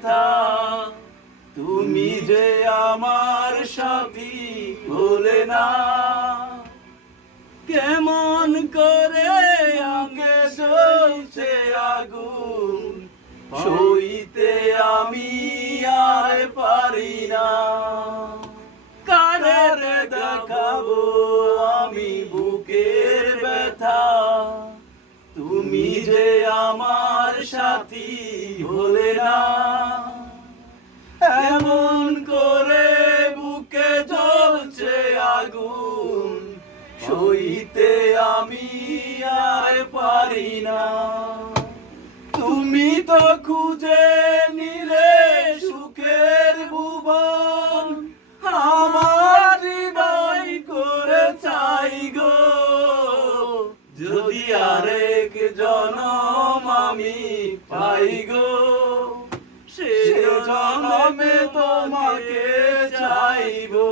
ব্যথা, তুমি যে আমার সাথী ভোলে না। কেমন করে আগে জ্বলছে আগুন, সইতে আমি আর পারি না। কারে দেখাবো আমি বুকের ব্যথা, তুমি যে আমার সাথী ভোলে না। এমন করে বুকে জ্বলছে আগুন, সইতে আমি আর পারি না। তুমি তো খুঁজে নিলে সুখের ভুবন, আমার হৃদয় করে চাই গো। যদি আরেক জনম আমি পাই গো, সে জনমে তোমাকে চাইবো।